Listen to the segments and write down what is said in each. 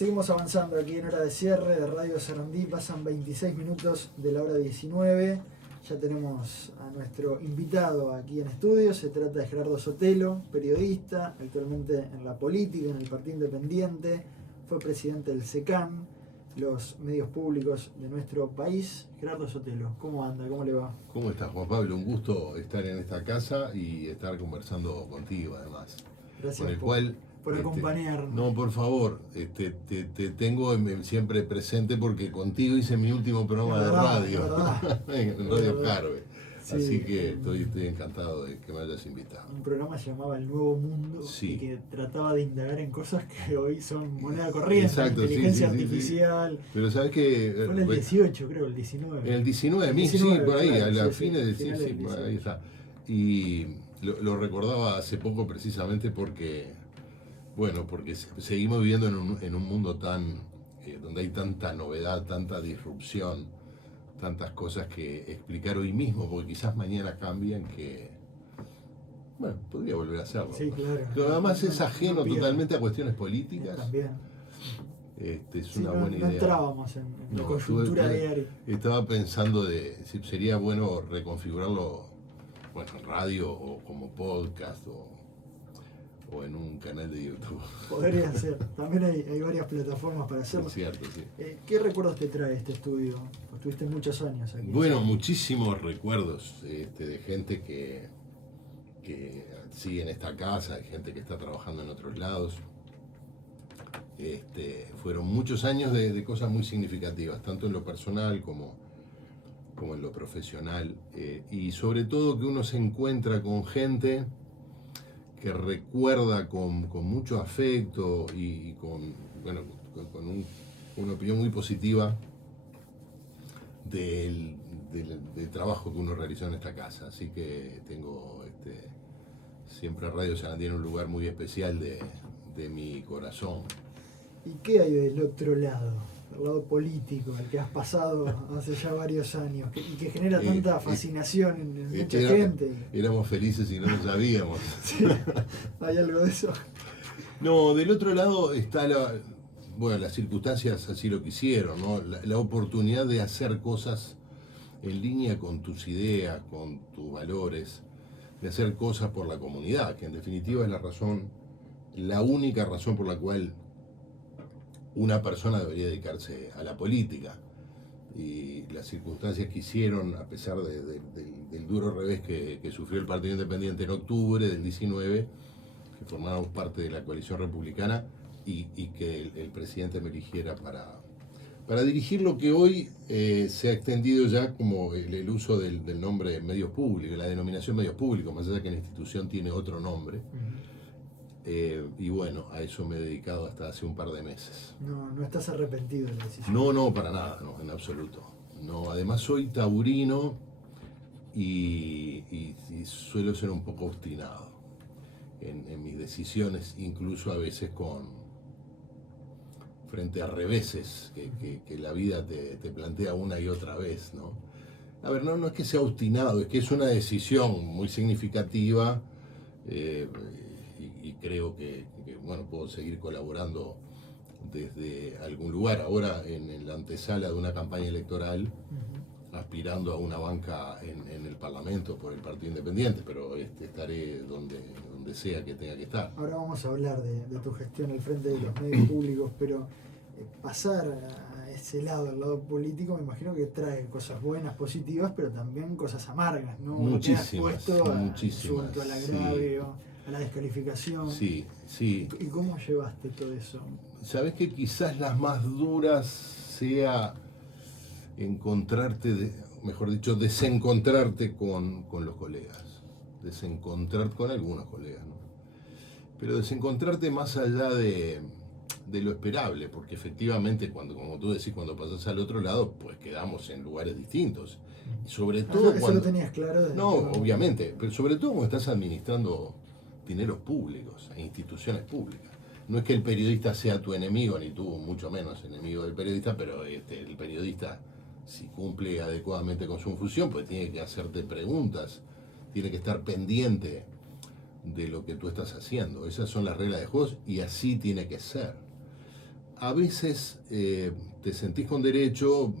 Seguimos avanzando aquí en hora de cierre de Radio Sarandí. Pasan 26 minutos de la hora 19. Ya tenemos a nuestro invitado aquí en estudio. Se trata de Gerardo Sotelo, periodista, actualmente en la política, en el Partido Independiente. Fue presidente del SECAN, los medios públicos de nuestro país. Gerardo Sotelo, ¿cómo anda? ¿Cómo le va? ¿Cómo estás, Juan Pablo? Un gusto estar en esta casa y estar conversando contigo, además. Gracias Con el cual, por acompañarnos. No, por favor, te tengo siempre presente porque contigo hice mi último programa de radio. En Radio Carve. Sí, así que estoy encantado de que me hayas invitado. Un programa se llamaba El Nuevo Mundo, sí, y que trataba de indagar en cosas que hoy son moneda corriente. Exacto, inteligencia artificial. Sí. Pero sabes que fue en el 18, creo, el 19. En el 19, sí, por ahí, claro, a las fines del 18. Por ahí está. Y lo recordaba hace poco precisamente porque seguimos viviendo en un mundo tan donde hay tanta novedad, tanta disrupción, tantas cosas que explicar hoy mismo, porque quizás mañana cambian, que podría volver a hacerlo. Sí, claro. Pero además es ajeno totalmente a cuestiones políticas. También. Es una buena idea. No entrábamos en la coyuntura diaria. Estaba pensando de si sería bueno reconfigurarlo, en radio o como podcast o en un canal de YouTube. Podría ser. También hay varias plataformas para hacerlo. Es cierto, sí. ¿Qué recuerdos te trae este estudio? Pues tuviste muchos años aquí. Bueno, muchísimos recuerdos de gente que sigue en esta casa, de gente que está trabajando en otros lados. Fueron muchos años de cosas muy significativas, tanto en lo personal como en lo profesional. Y sobre todo que uno se encuentra con gente que recuerda con mucho afecto y con una opinión muy positiva del trabajo que uno realizó en esta casa. Así que tengo siempre Radio Sarandí en un lugar muy especial de mi corazón. ¿Y qué hay del otro lado? El lado político, al que has pasado hace ya varios años y que genera tanta fascinación en mucha gente. Éramos felices y no lo sabíamos. Sí, ¿hay algo de eso? No, del otro lado está las circunstancias así lo quisieron, ¿no? La oportunidad de hacer cosas en línea con tus ideas, con tus valores, de hacer cosas por la comunidad, que en definitiva es la única razón por la cual una persona debería dedicarse a la política. Y las circunstancias que hicieron, a pesar del duro revés que sufrió el Partido Independiente en octubre del 19, que formáramos parte de la coalición republicana y que el presidente me eligiera para dirigir lo que hoy se ha extendido ya como el uso del nombre medios públicos, la denominación medios públicos, más allá que la institución tiene otro nombre. Y a eso me he dedicado hasta hace un par de meses. No estás arrepentido de la decisión. No, para nada, no, en absoluto. No, además soy taurino y suelo ser un poco obstinado en mis decisiones, incluso a veces frente a reveses que la vida te plantea una y otra vez, ¿no? A ver, no es que sea obstinado, es que es una decisión muy significativa. Y creo que puedo seguir colaborando desde algún lugar, ahora en la antesala de una campaña electoral, aspirando a una banca en el Parlamento por el Partido Independiente, pero estaré donde sea que tenga que estar. Ahora vamos a hablar de tu gestión al frente de los medios públicos, pero pasar a ese lado, al lado político, me imagino que trae cosas buenas, positivas, pero también cosas amargas, ¿no? Muchísimas, insulto, al agravio, a la descalificación. Sí. ¿Y cómo llevaste todo eso? Sabes que quizás las más duras sea desencontrarte con los colegas, desencontrar con algunos colegas, ¿no? Pero desencontrarte más allá de lo esperable, porque efectivamente como tú decís, cuando pasas al otro lado, pues quedamos en lugares distintos. Y sobre todo ¿Eso lo tenías claro? No, obviamente, pero sobre todo cuando estás administrando dineros públicos, e instituciones públicas. No es que el periodista sea tu enemigo, ni tú mucho menos enemigo del periodista, pero el periodista, si cumple adecuadamente con su función, pues tiene que hacerte preguntas, tiene que estar pendiente de lo que tú estás haciendo. Esas son las reglas de juego y así tiene que ser. a veces te sentís con derecho,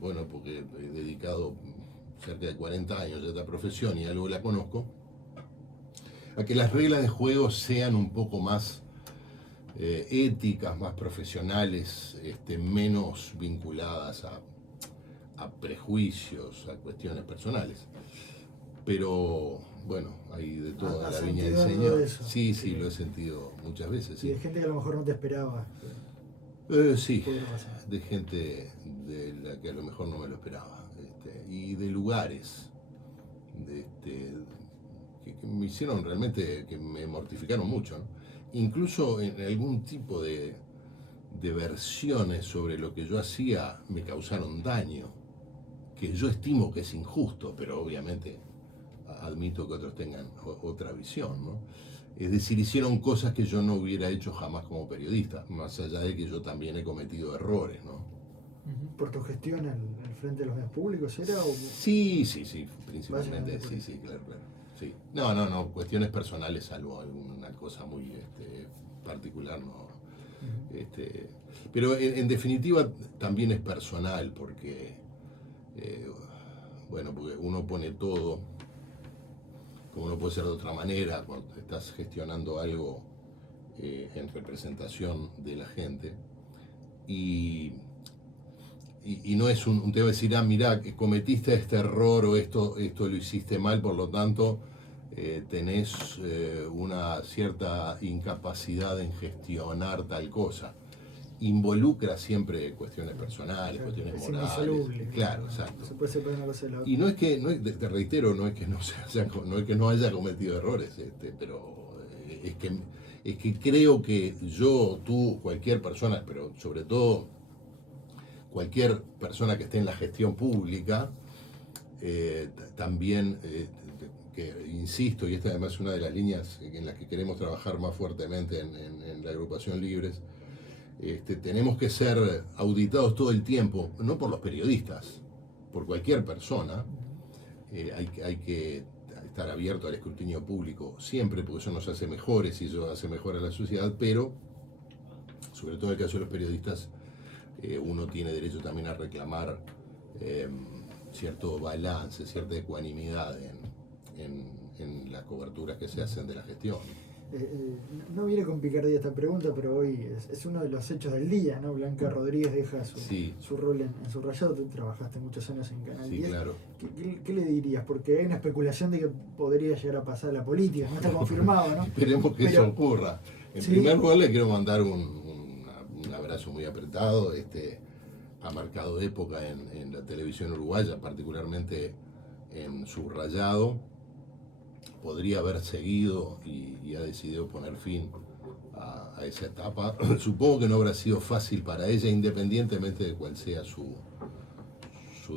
bueno, porque he dedicado cerca de 40 años a esta profesión y algo la conozco, a que las reglas de juego sean un poco más éticas, más profesionales, menos vinculadas a prejuicios, a cuestiones personales. Pero bueno, hay de toda la viña del Señor. Sí, sí, lo he sentido muchas veces. Sí, de gente que a lo mejor no te esperaba. Sí, de gente de la que a lo mejor no me lo esperaba. Y de lugares que me hicieron realmente, que me mortificaron mucho, ¿no? Incluso en algún tipo de versiones sobre lo que yo hacía me causaron daño, que yo estimo que es injusto, pero obviamente admito que otros tengan otra visión, ¿no? Es decir, hicieron cosas que yo no hubiera hecho jamás como periodista, más allá de que yo también he cometido errores, ¿no? ¿Por tu gestión al frente de los medios públicos era? O... Sí, principalmente, sí, claro. Sí. No, cuestiones personales, salvo alguna cosa muy particular, no. Pero en definitiva también es personal, porque, porque uno pone todo, como no puede ser de otra manera, cuando estás gestionando algo en representación de la gente, y no es un tema de decir, mirá, que cometiste este error o esto lo hiciste mal, por lo tanto tenés una cierta incapacidad en gestionar tal cosa. Involucra siempre cuestiones personales, claro, cuestiones morales. Claro, exacto. Se puede separar una cosa de la otra. Y no es que, te reitero, no es que no haya cometido errores, pero es que creo que yo, tú, cualquier persona, pero sobre todo cualquier persona que esté en la gestión pública, también, que insisto, y esta además es una de las líneas en las que queremos trabajar más fuertemente en la agrupación Libres, tenemos que ser auditados todo el tiempo, no por los periodistas, por cualquier persona. Hay que estar abierto al escrutinio público siempre, porque eso nos hace mejores y eso hace mejor a la sociedad, pero sobre todo en el caso de los periodistas, uno tiene derecho también a reclamar cierto balance, cierta ecuanimidad en las coberturas que se hacen de la gestión. No viene con picardía esta pregunta, pero hoy es uno de los hechos del día, ¿no? Blanca Rodríguez deja su rol en Subrayado. Tú trabajaste muchos años en Canal 10. Claro. ¿Qué le dirías? Porque hay una especulación de que podría llegar a pasar a la política, no está confirmado, ¿no? Esperemos que eso ocurra. En primer lugar, le quiero mandar un abrazo muy apretado. Ha marcado época en la televisión uruguaya, particularmente en Subrayado. Podría haber seguido y ha decidido poner fin a esa etapa. Supongo que no habrá sido fácil para ella, independientemente de cuál sea su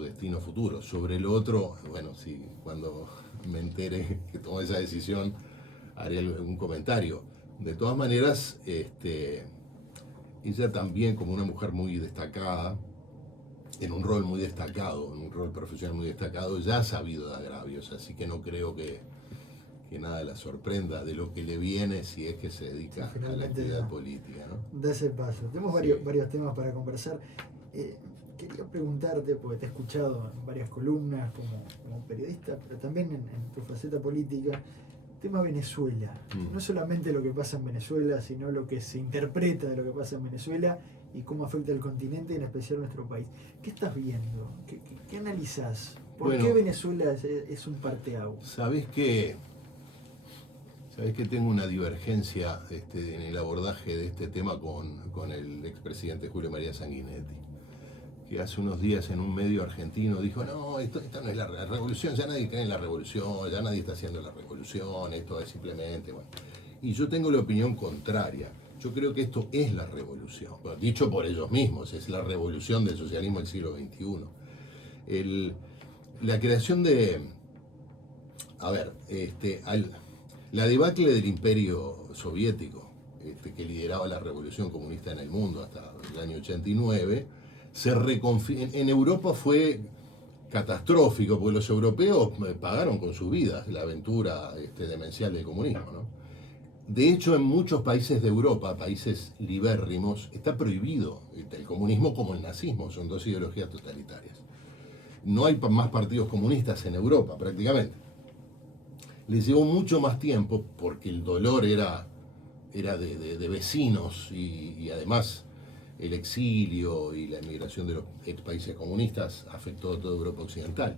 destino futuro. Sobre lo otro, bueno, sí, cuando me entere que tomó esa decisión, haré algún comentario. De todas maneras, ella también, como una mujer muy destacada, en un rol muy destacado, en un rol profesional muy destacado, ya ha sabido de agravios, así que no creo que nada la sorprenda de lo que le viene si es que se dedica a la actividad política, ¿no? Da ese paso. Tenemos varios temas para conversar. Quería preguntarte, porque te he escuchado en varias columnas como periodista, pero también en tu faceta política, tema Venezuela. No solamente lo que pasa en Venezuela, sino lo que se interpreta de lo que pasa en Venezuela y cómo afecta al continente, y en especial a nuestro país. ¿Qué estás viendo? ¿Qué analizás? ¿Por qué Venezuela es un parteaguas? Sabés que tengo una divergencia en el abordaje de este tema con el expresidente Julio María Sanguinetti, que hace unos días en un medio argentino dijo, no, esta no es la revolución, ya nadie cree en la revolución, ya nadie está haciendo la revolución, esto es simplemente... Bueno. Y yo tengo la opinión contraria. Yo creo que esto es la revolución, bueno, dicho por ellos mismos, es la revolución del socialismo del siglo XXI. La creación de... la debacle del imperio soviético, que lideraba la revolución comunista en el mundo hasta el año 89, en Europa fue catastrófico, porque los europeos pagaron con sus vidas la aventura demencial del comunismo, ¿no? De hecho, en muchos países de Europa, países libérrimos, está prohibido el comunismo como el nazismo, son dos ideologías totalitarias. No hay más partidos comunistas en Europa, prácticamente. Les llevó mucho más tiempo porque el dolor era de vecinos y además el exilio y la emigración de los ex países comunistas afectó a toda Europa occidental.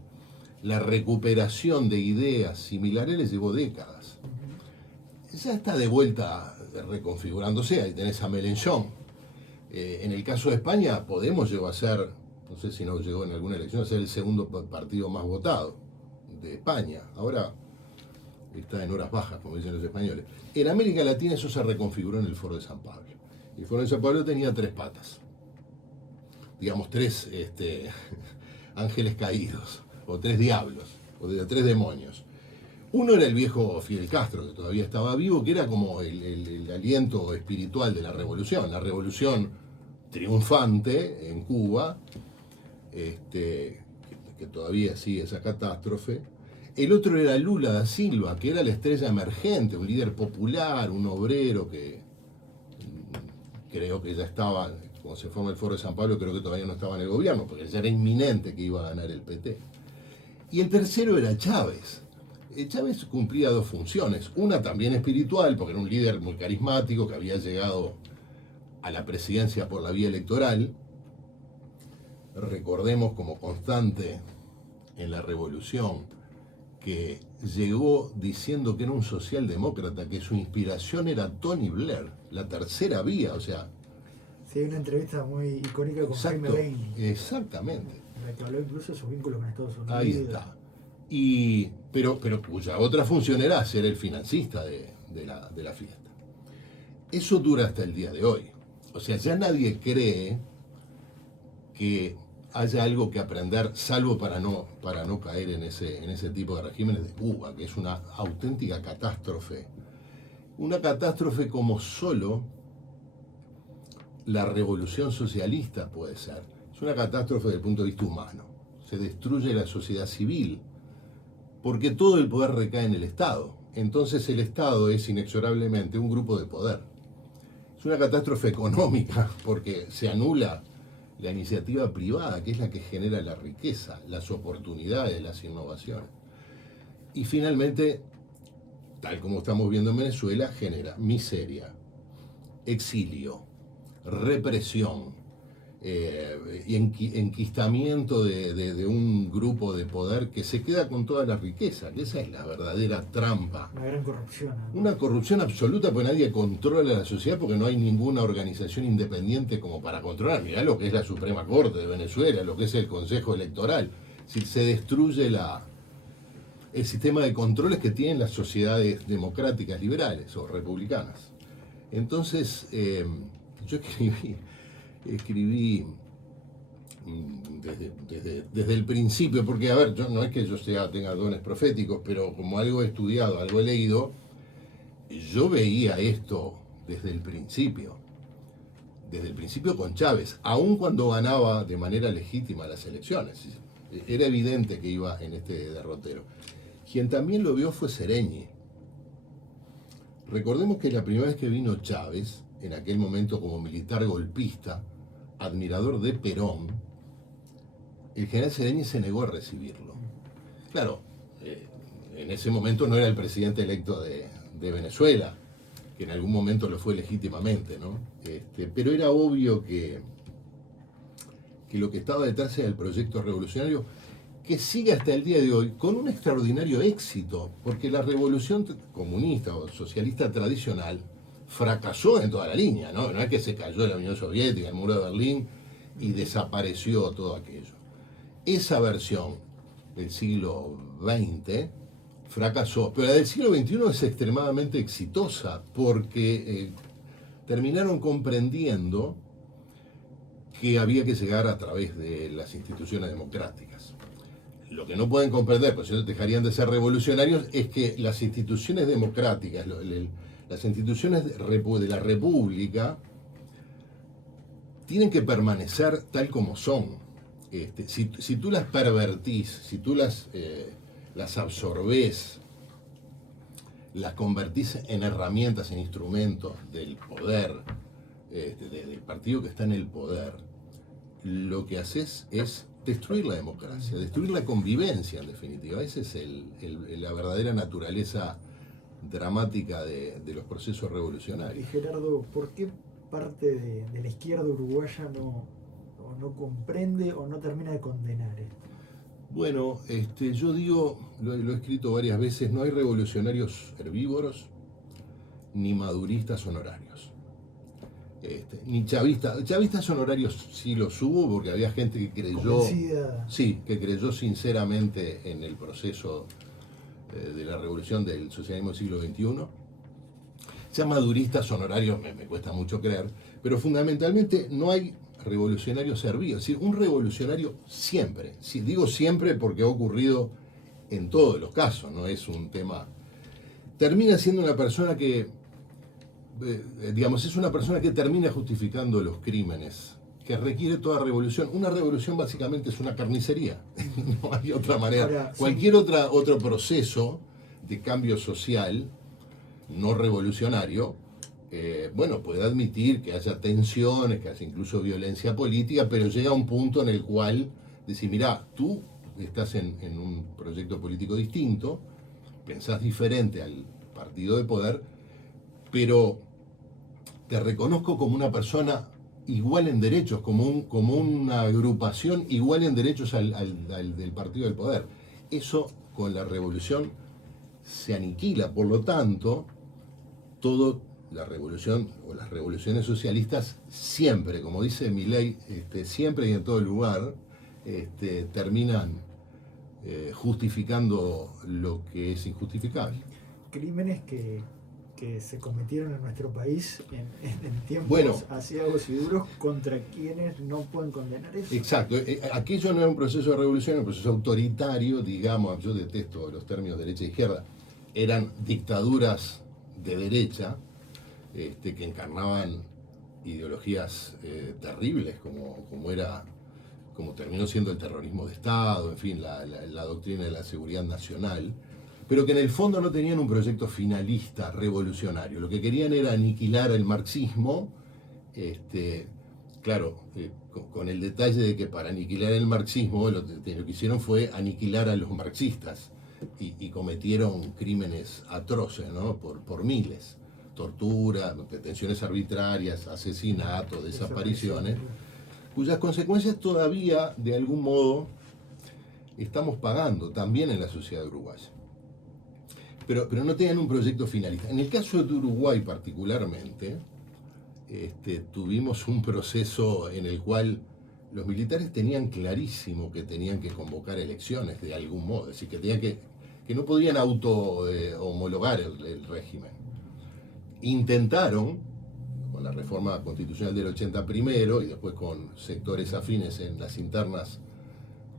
La recuperación de ideas similares les llevó décadas. Ya está de vuelta reconfigurándose, ahí tenés a Mélenchon. En el caso de España, Podemos llegó a ser, no sé si no llegó en alguna elección, a ser el segundo partido más votado de España. Ahora está en horas bajas, como dicen los españoles. En América Latina eso se reconfiguró en el Foro de San Pablo. El Foro de San Pablo tenía tres patas, digamos tres ángeles caídos, o tres diablos, o tres demonios. Uno era el viejo Fidel Castro, que todavía estaba vivo, que era como el aliento espiritual de la revolución triunfante en Cuba, que todavía sigue esa catástrofe. El otro era Lula da Silva, que era la estrella emergente, un líder popular, un obrero que creo que ya estaba, cuando se forma el Foro de San Pablo, creo que todavía no estaba en el gobierno, porque ya era inminente que iba a ganar el PT. Y el tercero era Chávez. Chávez cumplía dos funciones, una también espiritual, porque era un líder muy carismático que había llegado a la presidencia por la vía electoral. Recordemos como constante en la revolución que llegó diciendo que era un socialdemócrata, que su inspiración era Tony Blair, la tercera vía, o sea... Sí, hay una entrevista muy icónica con Jaime Bailey. Exactamente. En la que habló incluso de sus vínculos con Estados Unidos. Ahí está. Pero cuya otra función era ser el financista de la fiesta. Eso dura hasta el día de hoy. O sea, ya nadie cree que haya algo que aprender, salvo para no caer en ese tipo de regímenes de Cuba, que es una auténtica catástrofe. Una catástrofe como solo la revolución socialista puede ser. Es una catástrofe desde el punto de vista humano. Se destruye la sociedad civil, porque todo el poder recae en el Estado. Entonces el Estado es inexorablemente un grupo de poder. Es una catástrofe económica, porque se anula la iniciativa privada, que es la que genera la riqueza, las oportunidades, las innovaciones. Y finalmente, tal como estamos viendo en Venezuela, genera miseria, exilio, represión, y enquistamiento de un grupo de poder que se queda con toda la riqueza, que esa es la verdadera trampa. Una gran corrupción. ¿No? Una corrupción absoluta, porque nadie controla la sociedad, porque no hay ninguna organización independiente como para controlar. Mirá lo que es la Suprema Corte de Venezuela, lo que es el Consejo Electoral. Si se destruye el sistema de controles que tienen las sociedades democráticas liberales o republicanas. Entonces, yo escribí desde el principio, porque a ver, yo no es que yo tenga dones proféticos, pero como algo he estudiado, algo he leído, yo veía esto desde el principio con Chávez, aun cuando ganaba de manera legítima las elecciones. Era evidente que iba en este derrotero. Quien también lo vio fue Seregni. Recordemos que la primera vez que vino Chávez, en aquel momento como militar golpista, admirador de Perón, el general Seregni se negó a recibirlo. Claro, en ese momento no era el presidente electo de Venezuela, que en algún momento lo fue legítimamente, ¿no? Pero era obvio que lo que estaba detrás era el proyecto revolucionario, que sigue hasta el día de hoy con un extraordinario éxito, porque la revolución comunista o socialista tradicional fracasó en toda la línea, ¿no? No es que se cayó la Unión Soviética, el muro de Berlín, y desapareció todo aquello. Esa versión del siglo XX fracasó, pero la del siglo XXI es extremadamente exitosa, porque terminaron comprendiendo que había que llegar a través de las instituciones democráticas. Lo que no pueden comprender, pues ellos dejarían de ser revolucionarios, es que las instituciones democráticas, las instituciones de la República, tienen que permanecer tal como son. Si tú las pervertís, si tú las absorbés, las convertís en herramientas, en instrumentos del poder, del partido que está en el poder, lo que haces es destruir la democracia, destruir la convivencia, en definitiva. Esa es la verdadera naturaleza dramática de los procesos revolucionarios. Y Gerardo, ¿por qué parte de la izquierda uruguaya no comprende o no termina de condenar esto? Bueno, yo digo, lo he escrito varias veces, no hay revolucionarios herbívoros ni maduristas honorarios. Ni chavistas honorarios sí los hubo, porque había gente que creyó, sí, que creyó sinceramente en el proceso de la revolución del socialismo del siglo XXI. Ya maduristas honorarios me cuesta mucho creer, pero fundamentalmente no hay revolucionarios servidos. Es decir, un revolucionario siempre, digo siempre porque ha ocurrido en todos los casos, no es un tema, termina siendo una persona que, digamos, es una persona que termina justificando los crímenes que requiere toda revolución. Una revolución básicamente es una carnicería, no hay otra manera. Ahora, cualquier otro proceso de cambio social no revolucionario, bueno, puede admitir que haya tensiones, que haya incluso violencia política, pero llega a un punto en el cual decir, mirá, tú estás en un proyecto político distinto, pensás diferente al partido de poder, pero te reconozco como una persona igual en derechos, como una agrupación igual en derechos al del partido del poder. Eso con la revolución se aniquila, por lo tanto, todo la revolución o las revoluciones socialistas siempre, como dice Milei, siempre y en todo lugar, terminan justificando lo que es injustificable. Crímenes que se cometieron en nuestro país en tiempos asiagos y duros contra quienes no pueden condenar eso. Exacto, aquello no era un proceso de revolución, era un proceso autoritario, digamos, yo detesto los términos derecha e izquierda, eran dictaduras de derecha, que encarnaban ideologías terribles, como terminó siendo el terrorismo de Estado, en fin, la doctrina de la seguridad nacional, pero que en el fondo no tenían un proyecto finalista revolucionario. Lo que querían era aniquilar el marxismo, claro, con el detalle de que para aniquilar el marxismo lo que hicieron fue aniquilar a los marxistas y cometieron crímenes atroces, ¿no? por miles. Tortura, detenciones arbitrarias, asesinatos, desapariciones, cuyas consecuencias todavía, de algún modo, estamos pagando también en la sociedad uruguaya. Pero no tenían un proyecto finalista. En el caso de Uruguay particularmente, tuvimos un proceso en el cual los militares tenían clarísimo que tenían que convocar elecciones de algún modo, es decir, que no podían homologar el régimen. Intentaron, con la reforma constitucional del 80 primero y después con sectores afines en las internas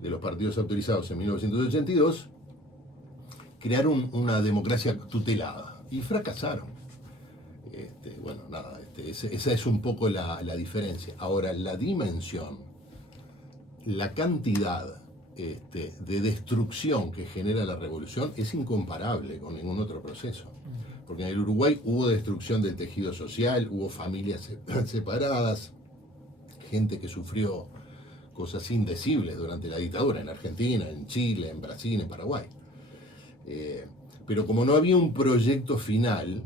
de los partidos autorizados en 1982, crear una democracia tutelada y fracasaron. Bueno, nada, esa es un poco la diferencia. Ahora, la dimensión, la cantidad de destrucción que genera la revolución es incomparable con ningún otro proceso. Porque en el Uruguay hubo destrucción del tejido social, hubo familias separadas, gente que sufrió cosas indecibles durante la dictadura, en Argentina, en Chile, en Brasil, en Paraguay. Pero como no había un proyecto final,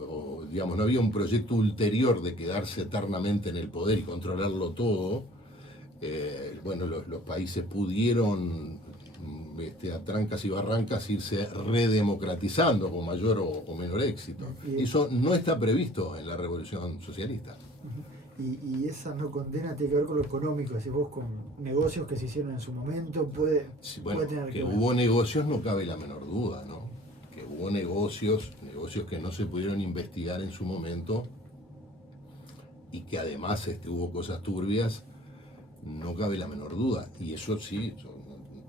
o digamos, no había un proyecto ulterior de quedarse eternamente en el poder y controlarlo todo, bueno, los países pudieron a trancas y barrancas irse redemocratizando con mayor o menor éxito. Y eso no está previsto en la revolución socialista. Y esa no condena tiene que ver con lo económico, si vos con negocios que se hicieron en su momento puede tener que hubo negocios no cabe la menor duda, ¿no? Que hubo negocios que no se pudieron investigar en su momento y que además hubo cosas turbias, no cabe la menor duda. Y eso sí, yo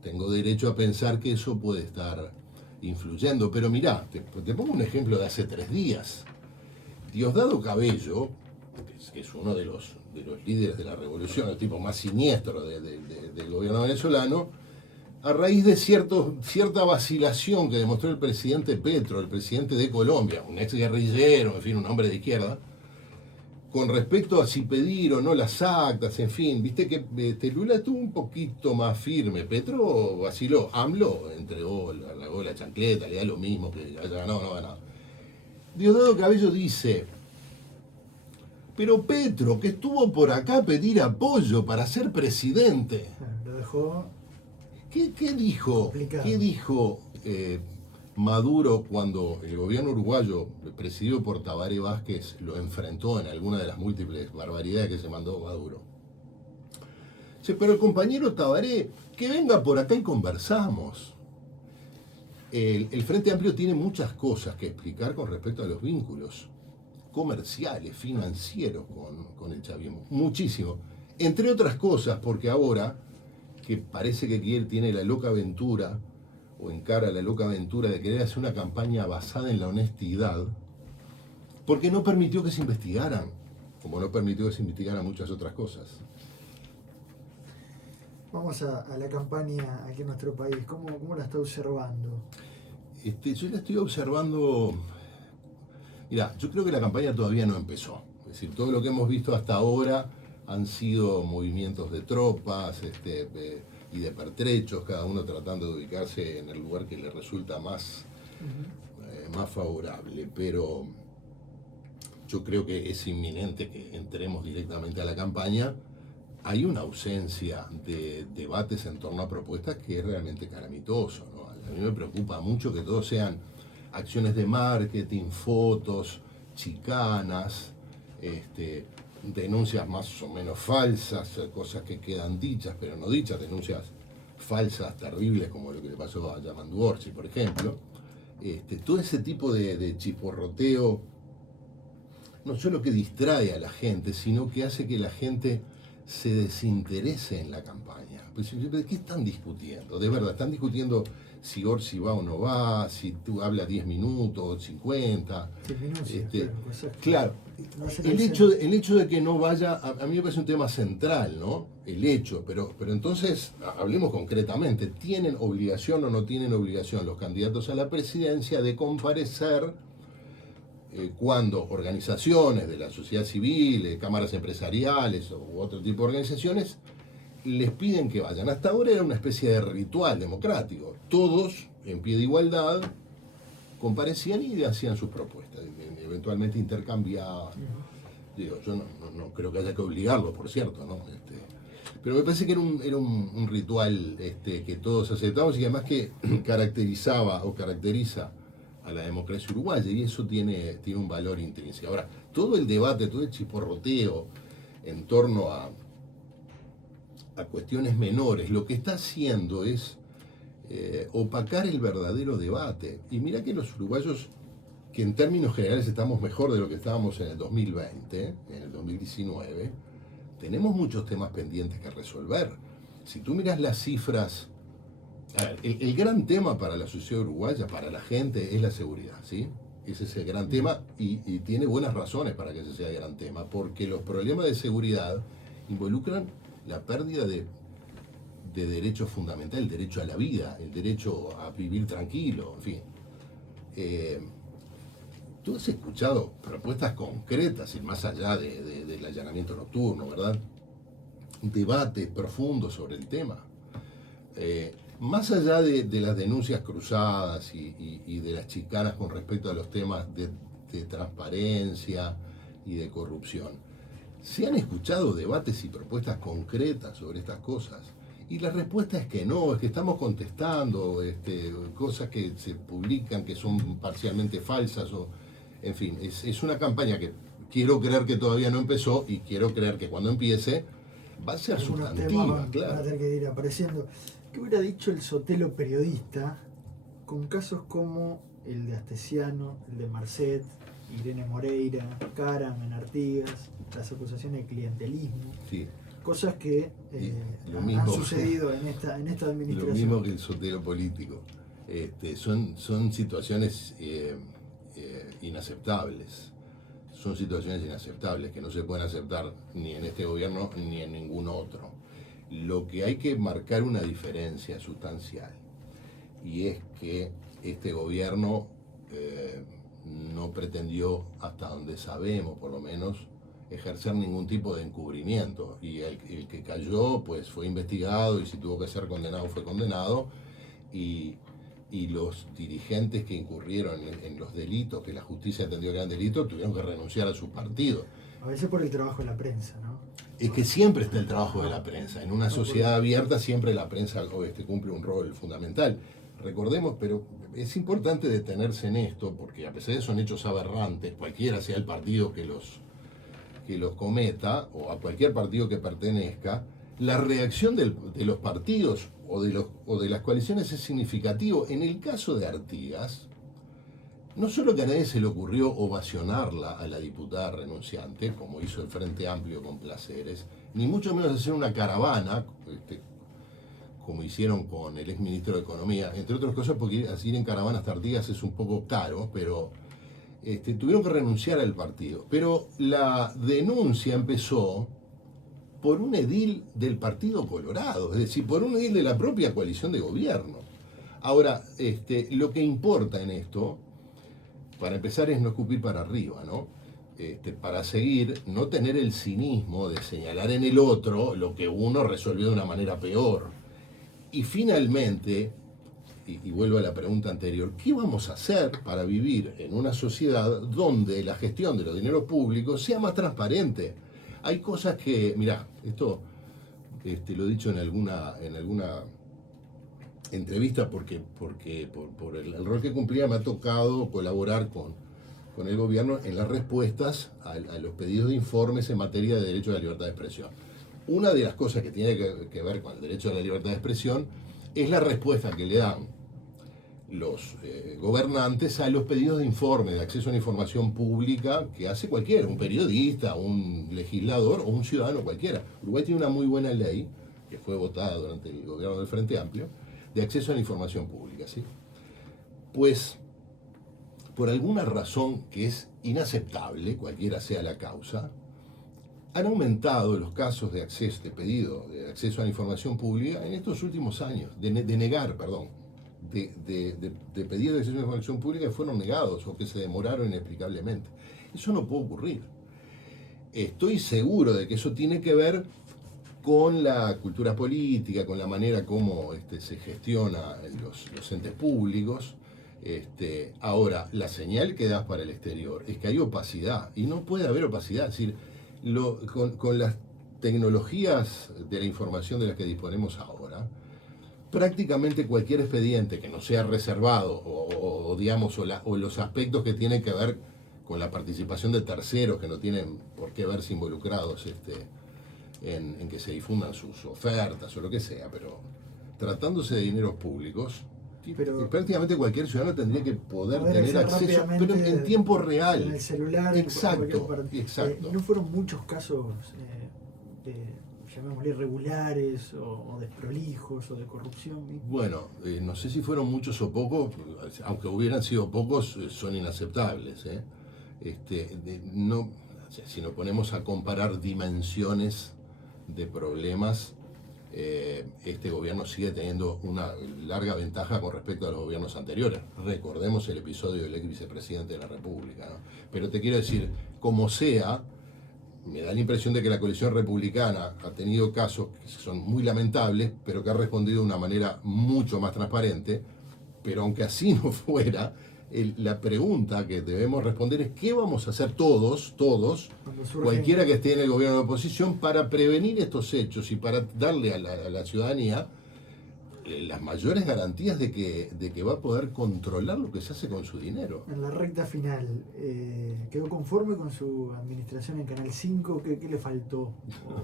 tengo derecho a pensar que eso puede estar influyendo. Pero mirá, te pongo un ejemplo de hace 3 días. Diosdado Cabello, que es uno de los líderes de la revolución, el tipo más siniestro del gobierno venezolano, a raíz de cierta vacilación que demostró el presidente Petro, el presidente de Colombia, un ex guerrillero, en fin, un hombre de izquierda, con respecto a si pedir o no las actas, en fin, viste que Lula estuvo un poquito más firme, Petro vaciló, AMLO entregó la chancleta, le da lo mismo que haya ganado, no ganado. Diosdado Cabello dice, pero Petro, que estuvo por acá a pedir apoyo para ser presidente. Lo dejó. ¿Qué dijo? Complicado. ¿Qué dijo Maduro cuando el gobierno uruguayo, presidido por Tabaré Vázquez, lo enfrentó en alguna de las múltiples barbaridades que se mandó Maduro? Dice, pero el compañero Tabaré, que venga por acá y conversamos. El Frente Amplio tiene muchas cosas que explicar con respecto a los vínculos comerciales, financieros con el chavismo. Muchísimo. Entre otras cosas, porque ahora que parece que él tiene la loca aventura, o encara la loca aventura de querer hacer una campaña basada en la honestidad, porque no permitió que se investigaran, como no permitió que se investigaran muchas otras cosas. Vamos a la campaña aquí en nuestro país. ¿Cómo la está observando? Yo la estoy observando. Mira, yo creo que la campaña todavía no empezó. Es decir, todo lo que hemos visto hasta ahora han sido movimientos de tropas y de pertrechos, cada uno tratando de ubicarse en el lugar que le resulta más favorable. Pero yo creo que es inminente que entremos directamente a la campaña. Hay una ausencia de debates en torno a propuestas que es realmente calamitoso, ¿no? A mí me preocupa mucho que todo sean acciones de marketing, fotos, chicanas, denuncias más o menos falsas, cosas que quedan dichas pero no dichas, denuncias falsas, terribles, como lo que le pasó a Yamandu Orsi, por ejemplo. Todo ese tipo de chisporroteo no solo que distrae a la gente, sino que hace que la gente se desinterese en la campaña. Pues, ¿de qué están discutiendo? De verdad, están discutiendo si Orsi va o no va, si tú hablas 10 minutos, 50. Claro, el hecho de que no vaya, a mí me parece un tema central, ¿no? El hecho, pero entonces, hablemos concretamente, ¿tienen obligación o no tienen obligación los candidatos a la presidencia de comparecer cuando organizaciones de la sociedad civil, cámaras empresariales u otro tipo de organizaciones les piden que vayan? Hasta ahora era una especie de ritual democrático. Todos, en pie de igualdad, comparecían y hacían sus propuestas. Eventualmente intercambiaban. Digo, yo no creo que haya que obligarlo, por cierto, ¿no? Pero me parece que era un ritual que todos aceptamos y además que caracteriza a la democracia uruguaya, y eso tiene un valor intrínseco. Ahora, todo el debate, todo el chisporroteo en torno a cuestiones menores, lo que está haciendo es opacar el verdadero debate. Y mira que los uruguayos, que en términos generales estamos mejor de lo que estábamos en el 2020, en el 2019, tenemos muchos temas pendientes que resolver. Si tú miras las cifras, a ver, el gran tema para la sociedad uruguaya, para la gente, es la seguridad, ¿sí? Ese es el gran tema y tiene buenas razones para que ese sea el gran tema, porque los problemas de seguridad involucran la pérdida de derechos fundamentales, el derecho a la vida, el derecho a vivir tranquilo, en fin. Tú has escuchado propuestas concretas, y más allá del allanamiento nocturno, ¿verdad? Debates profundos sobre el tema. Más allá de las denuncias cruzadas y de las chicanas con respecto a los temas de transparencia y de corrupción, ¿se han escuchado debates y propuestas concretas sobre estas cosas? Y la respuesta es que no, es que estamos contestando cosas que se publican que son parcialmente falsas, en fin, es una campaña que quiero creer que todavía no empezó y quiero creer que cuando empiece va a ser sustantiva, claro. Van a tener que ir apareciendo. ¿Qué hubiera dicho el Sotelo periodista con casos como el de Astesiano, el de Marcet, Irene Moreira, Karaman, Artigas, las acusaciones de clientelismo? Sí. Cosas que han sucedido en esta administración. Lo mismo que el Sotelo político. Son situaciones inaceptables. Son situaciones inaceptables que no se pueden aceptar ni en este gobierno ni en ningún otro. Lo que hay que marcar una diferencia sustancial, y es que este gobierno no pretendió, hasta donde sabemos por lo menos, ejercer ningún tipo de encubrimiento, y el que cayó pues fue investigado, y si tuvo que ser condenado fue condenado, y, y los dirigentes que incurrieron en los delitos que la justicia entendió que eran delitos tuvieron que renunciar a sus partidos. A veces por el trabajo de la prensa, ¿no? Es que siempre está el trabajo de la prensa. En una sociedad abierta siempre la prensa cumple un rol fundamental. Recordemos, pero es importante detenerse en esto, porque a pesar de que son hechos aberrantes, cualquiera sea el partido que los cometa, o a cualquier partido que pertenezca, la reacción de los partidos o de las coaliciones es significativo. En el caso de Artigas, no solo que a nadie se le ocurrió ovacionarla a la diputada renunciante, como hizo el Frente Amplio con Placeres, ni mucho menos hacer una caravana, como hicieron con el exministro de Economía, entre otras cosas porque ir en caravana hasta Artigas es un poco caro, pero tuvieron que renunciar al partido. Pero la denuncia empezó por un edil del Partido Colorado, es decir, por un edil de la propia coalición de gobierno. Ahora, lo que importa en esto, para empezar, es no escupir para arriba, ¿no? Para seguir, no tener el cinismo de señalar en el otro lo que uno resolvió de una manera peor. Y finalmente, y vuelvo a la pregunta anterior, ¿qué vamos a hacer para vivir en una sociedad donde la gestión de los dineros públicos sea más transparente? Hay cosas que, mirá, esto lo he dicho en alguna entrevista porque por el rol que cumplía me ha tocado colaborar con el gobierno en las respuestas a los pedidos de informes en materia de derecho a la libertad de expresión. Una de las cosas que tiene que ver con el derecho a la libertad de expresión es la respuesta que le dan los gobernantes a los pedidos de informe de acceso a la información pública que hace cualquiera, un periodista, un legislador o un ciudadano cualquiera. Uruguay tiene una muy buena ley, que fue votada durante el gobierno del Frente Amplio, de acceso a la información pública, ¿sí? Pues, por alguna razón que es inaceptable, cualquiera sea la causa, han aumentado los casos de acceso, de pedido de acceso a la información pública en estos últimos años, de pedidos de acceso a la información pública que fueron negados o que se demoraron inexplicablemente. Eso no puede ocurrir. Estoy seguro de que eso tiene que ver con la cultura política, con la manera como se gestiona los entes públicos. Ahora, la señal que das para el exterior es que hay opacidad, y no puede haber opacidad. Es decir, con las tecnologías de la información de las que disponemos ahora, prácticamente cualquier expediente que no sea reservado o los aspectos que tienen que ver con la participación de terceros que no tienen por qué verse involucrados en que se difundan sus ofertas o lo que sea, pero tratándose de dineros públicos, prácticamente cualquier ciudadano tendría que poder tener acceso, pero en tiempo real. En el celular, exacto. ¿No fueron muchos casos llamémosle irregulares o desprolijos o de corrupción? Bueno, no sé si fueron muchos o pocos, aunque hubieran sido pocos, son inaceptables. Si nos ponemos a comparar dimensiones de problemas, este gobierno sigue teniendo una larga ventaja con respecto a los gobiernos anteriores. Recordemos el episodio del ex vicepresidente de la República, ¿no? Pero te quiero decir, como sea, me da la impresión de que la coalición republicana ha tenido casos que son muy lamentables, pero que ha respondido de una manera mucho más transparente. Pero aunque así no fuera, la pregunta que debemos responder es ¿qué vamos a hacer todos, cualquiera que esté en el gobierno de oposición, para prevenir estos hechos y para darle a la ciudadanía las mayores garantías de que va a poder controlar lo que se hace con su dinero? En la recta final, ¿quedó conforme con su administración en Canal 5? ¿Qué le faltó?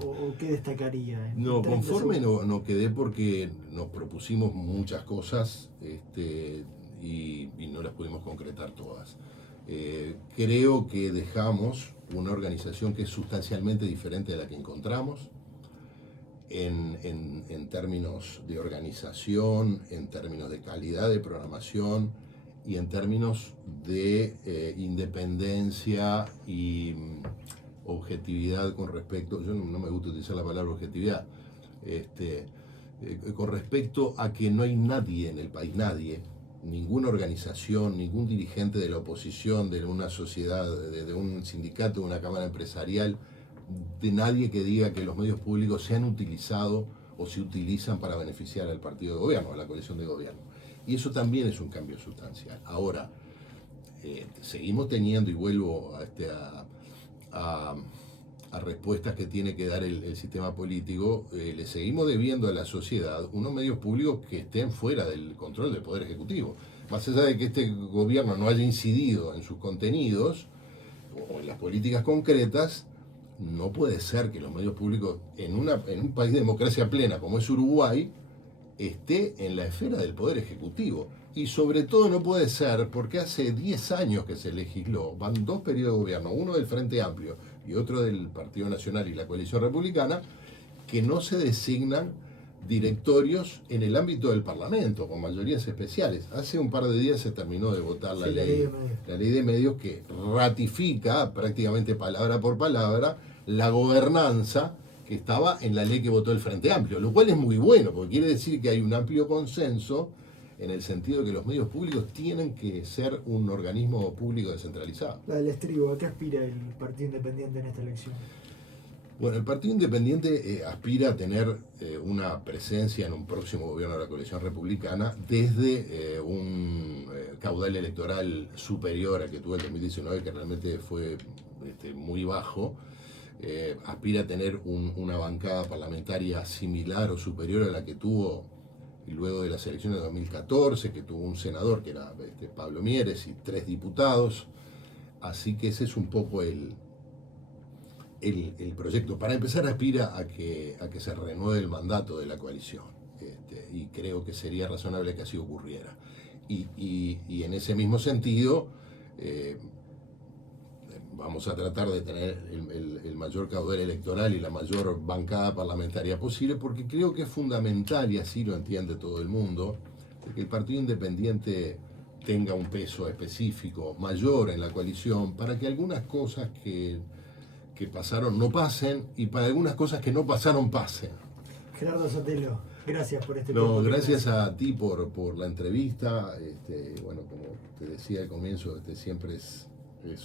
¿O qué destacaría? No, conforme no quedé porque nos propusimos muchas cosas y no las pudimos concretar todas. Creo que dejamos una organización que es sustancialmente diferente de la que encontramos en términos de organización, en términos de calidad de programación y en términos de independencia y objetividad con respecto, yo no me gusta utilizar la palabra objetividad, con respecto a que no hay nadie en el país, nadie, ninguna organización, ningún dirigente de la oposición, de una sociedad, de un sindicato, de una cámara empresarial, de nadie que diga que los medios públicos se han utilizado o se utilizan para beneficiar al partido de gobierno, a la coalición de gobierno. Y eso también es un cambio sustancial. Ahora, seguimos teniendo, y vuelvo a respuestas que tiene que dar el sistema político, le seguimos debiendo a la sociedad unos medios públicos que estén fuera del control del Poder Ejecutivo. Más allá de que este gobierno no haya incidido en sus contenidos o en las políticas concretas, no puede ser que los medios públicos en un país de democracia plena como es Uruguay esté en la esfera del Poder Ejecutivo. Y sobre todo no puede ser porque hace 10 años que se legisló, van 2 periodos de gobierno, uno del Frente Amplio y otro del Partido Nacional y la Coalición Republicana, que no se designan directorios en el ámbito del Parlamento, con mayorías especiales. Hace un par de días se terminó de votar la ley de medios que ratifica prácticamente palabra por palabra la gobernanza que estaba en la ley que votó el Frente Amplio, lo cual es muy bueno, porque quiere decir que hay un amplio consenso en el sentido de que los medios públicos tienen que ser un organismo público descentralizado. La del estribo, ¿a qué aspira el Partido Independiente en esta elección? Bueno, el Partido Independiente aspira a tener una presencia en un próximo gobierno de la coalición republicana desde un caudal electoral superior al que tuvo el 2019, que realmente fue muy bajo. Aspira a tener una bancada parlamentaria similar o superior a la que tuvo luego de las elecciones de 2014, que tuvo un senador que era Pablo Mieres y 3 diputados. Así que ese es un poco el proyecto. Para empezar, aspira a que se renueve el mandato de la coalición, y creo que sería razonable que así ocurriera. Y en ese mismo sentido, vamos a tratar de tener el mayor caudal electoral y la mayor bancada parlamentaria posible, porque creo que es fundamental, y así lo entiende todo el mundo, que el Partido Independiente tenga un peso específico mayor en la coalición para que algunas cosas que pasaron no pasen y para algunas cosas que no pasaron pasen. Gerardo Sotelo, gracias por este tiempo. Gracias a ti por la entrevista. Bueno, como te decía al comienzo, siempre es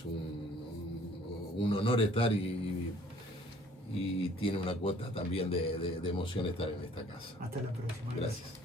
un honor estar y tiene una cuota también de emoción estar en esta casa. Hasta la próxima. Gracias.